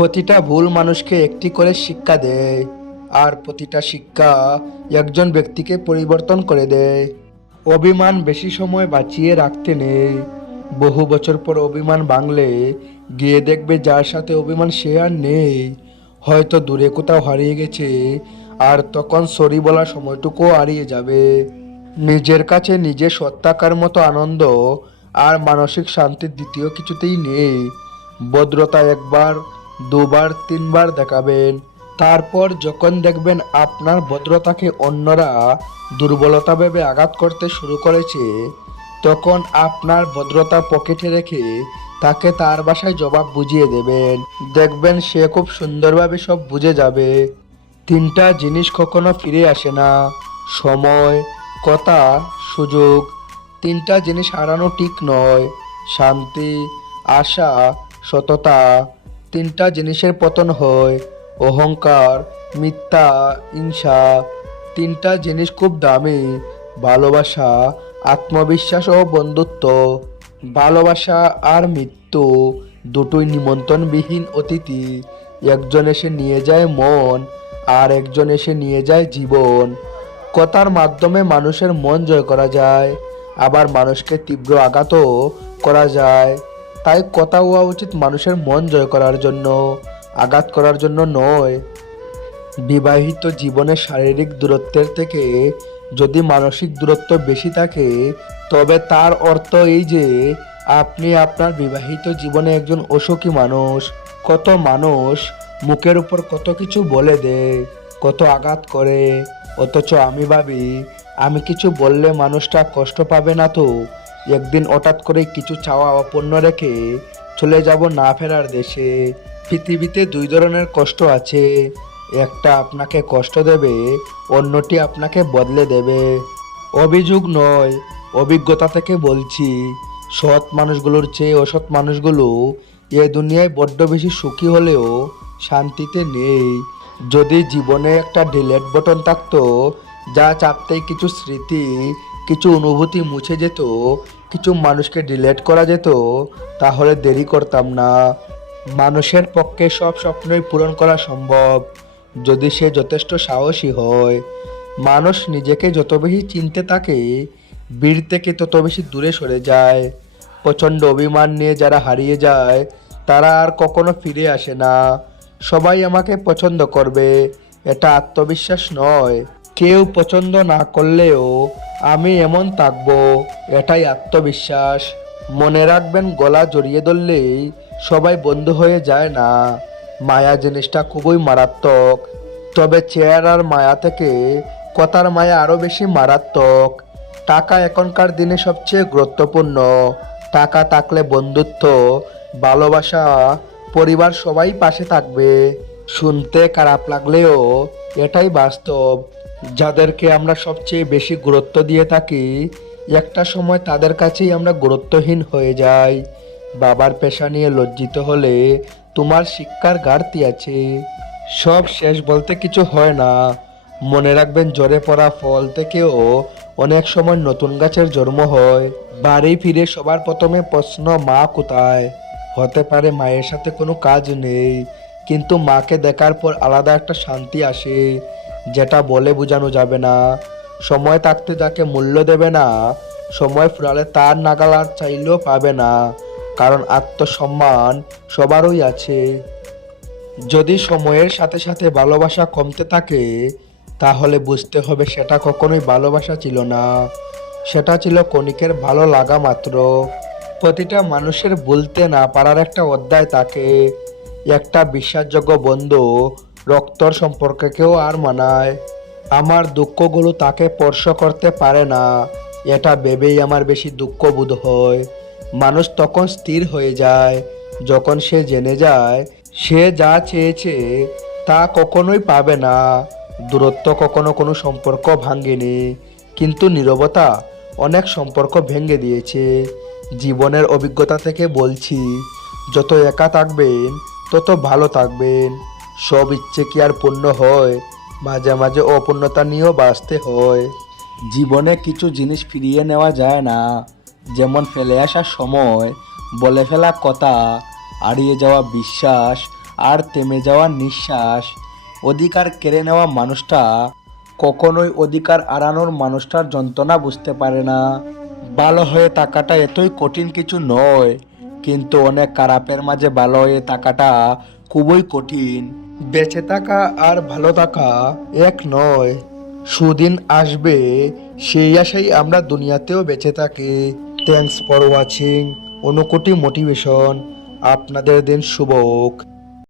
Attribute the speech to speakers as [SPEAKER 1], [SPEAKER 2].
[SPEAKER 1] প্রতিটা ভুল মানুষকে একটি করে শিক্ষা দেয়, আর প্রতিটা শিক্ষা একজন ব্যক্তিকে পরিবর্তন করে দেয়। অভিমান বেশি সময় বাঁচিয়ে রাখতে নেই। বহু বছর পর অভিমান বাংলে গিয়ে দেখবে যার সাথে অভিমান সে আর নেই। হয়তো দূরে কোথাও হারিয়ে গেছে, আর তখন সরি বলার সময়টুকুও হারিয়ে যাবে। নিজের কাছে নিজে সত্তাকার মতো আনন্দ আর মানসিক শান্তির দ্বিতীয় কিছুতেই নেই। ভদ্রতা একবার দুবার, তিনবার দেখাবেন। তারপর যখন দেখবেন আপনার ভদ্রতাকে অন্যরা দুর্বলতা ভেবে আঘাত করতে শুরু করেছে, তখন আপনার ভদ্রতা পকেটে রেখে তাকে তার বাসায় জবাব বুঝিয়ে দেবেন। দেখবেন সে খুব সুন্দরভাবে সব বুঝে যাবে। তিনটা জিনিস কখনো ফিরে আসে না। সময়, কথা, সুযোগ, তিনটা জিনিস হারানো ঠিক নয়। শান্তি, আশা, সততা তিনটা জিনিসের পতন হয়। অহংকার, মিথ্যা, হিংসা, তিনটা জিনিস খুব দামি। ভালোবাসা, আত্মবিশ্বাস ও বন্ধুত্ব। ভালোবাসা আর মৃত্যু দুটোই নিমন্ত্রণবিহীন অতিথি। একজন এসে নিয়ে যায় মন, আর একজন এসে নিয়ে যায় জীবন। কথার মাধ্যমে মানুষের মন জয় করা যায়, আবার মানুষকে তীব্র আঘাতও করা যায়। তাই কথা হওয়া উচিত মানুষের মন জয় করার জন্য, আঘাত করার জন্য নয়। বিবাহিত জীবনে শারীরিক দূরত্বের থেকে যদি মানসিক দূরত্ব বেশি থাকে, তবে তার অর্থ এই যে, আপনি আপনার বিবাহিত জীবনে একজন অসুখী মানুষ, কত মানুষ মুখের উপর কত কিছু বলে দেয়, কত আঘাত করে, অথচ আমি ভাবি, আমি কিছু বললে মানুষটা কষ্ট পাবে না তো? একদিন হঠাৎ করে কিছু চাওয়া অপূর্ণ রেখে চলে যাব না ফেরার দেশে। পৃথিবীতে দুই ধরনের কষ্ট আছে। একটা আপনাকে কষ্ট দেবে, অন্যটি আপনাকে বদলে দেবে। অভিযোগ নয়, অভিজ্ঞতা থেকে বলছি, সৎ মানুষগুলোর চেয়ে অসৎ মানুষগুলো এ দুনিয়ায় বড্ড বেশি সুখী হলেও শান্তিতে নেই। যদি জীবনে একটা ডিলেট বটন থাকতো, যা চাপতেই কিছু স্মৃতি কিছু অনুভূতি মুছে যেত, কিছু মানুষকে ডিলেট করা যেত, তাহলে দেরি করতাম না। মানুষের পক্ষে সব স্বপ্নই পূরণ করা সম্ভব, যদি সে যথেষ্ট সাহসী হয়। মানুষ নিজেকে যত বেশি চিনতে থাকে বীর থেকে তত বেশি দূরে সরে যায়। প্রচণ্ড অভিমান নিয়ে যারা হারিয়ে যায়, তারা আর কখনো ফিরে আসে না। সবাই আমাকে পছন্দ করবে, এটা আত্মবিশ্বাস নয়। কেউ পছন্দ না করলেও আমি এমন থাকব, এটাই আত্মবিশ্বাস। মনে রাখবেন, গলা জড়িয়ে ধরলেই সবাই বন্ধু হয়ে যায় না। মায়া জিনিসটা খুবই মারাত্মক। তবে চেহারার মায়া থেকে কথার মায়া আরও বেশি মারাত্মক। টাকা এখনকার দিনে সবচেয়ে গুরুত্বপূর্ণ। টাকা থাকলে বন্ধুত্ব, ভালোবাসা, পরিবার সবাই পাশে থাকবে। শুনতে খারাপ লাগলেও এটাই বাস্তব। যাদেরকে আমরা সবচেয়ে বেশি গুরুত্ব দিয়ে থাকি, একটা সময় তাদের কাছেই আমরা গুরুত্বহীন হয়ে যাই। বাবার পেশা নিয়ে লজ্জিত হলে তোমার শিক্ষার ঘাটতি আছে। সব শেষ বলতে কিছু হয় না। মনে রাখবেন জ্বরে পড়া ফল থেকেও অনেক সময় নতুন গাছের জন্ম হয়। বাড়ি ফিরে সবার প্রথমে প্রশ্ন, মা কোথায়? হতে পারে মায়ের সাথে কোনো কাজ নেই, কিন্তু মাকে দেখার পর আলাদা একটা শান্তি আসে। যেটা বলে বোঝানো যাবে না। সময় থাকতে তাকে মূল্য দেবে না। সময় ফুরালে তার নাগাল আর চাইলেও পাবে না। কারণ আত্মসম্মান সবারই আছে। যদি সময়ের সাথে সাথে ভালোবাসা কমতে থাকে, তাহলে বুঝতে হবে সেটা কখনোই ভালোবাসা ছিল না। সেটা ছিল কণিকের ভালো লাগা মাত্র। প্রতিটা মানুষের বলতে না পারার একটা অধ্যায় তাকে একটা বিশ্বাসযোগ্য বন্ধু রক্তর সম্পর্ককেও আর মানায়। আমার দুঃখগুলো তাকে স্পর্শ করতে পারে না। এটা ভেবেই আমার বেশি দুঃখ বোধ হয়। মানুষ তখন স্থির হয়ে যায়। যখন সে জেনে যায়, সে যা চেয়েছে তা কখনোই পাবে না। দূরত্ব কখনো কোনো সম্পর্ক ভাঙেনি। কিন্তু নীরবতা অনেক সম্পর্ক ভেঙে দিয়েছে। জীবনের অভিজ্ঞতা থেকে বলছি, যত একা থাকবেন, তত ভালো থাকবেন। সব ইচ্ছে কি আর পূর্ণ হয়? মাঝে মাঝে অপূর্ণতা নিয়েও বাঁচতে হয়। জীবনে কিছু জিনিস ফিরিয়ে নেওয়া যায় না। যেমন ফেলে আসার সময়, বলে ফেলা কথা, হারিয়ে যাওয়া বিশ্বাস, আর থেমে যাওয়া নিঃশ্বাস। অধিকার কেড়ে নেওয়া মানুষটা, কখনোই অধিকার আড়ানোর মানুষটার যন্ত্রণা বুঝতে পারে না। ভালো হয়ে থাকাটা এতই কঠিন কিছু নয়, কিন্তু অনেক খারাপের মাঝে ভালো হয়ে থাকাটা খুবই কঠিন। বেঁচে থাকা আর ভালো থাকা এক নয়। সুদিন আসবে, সেই আশাই আমরা দুনিয়াতেও বেঁচে থাকি। থ্যাংকস ফর ওয়াচিং অনুকোটি মোটিভেশন আপনাদের দিন শুভ হোক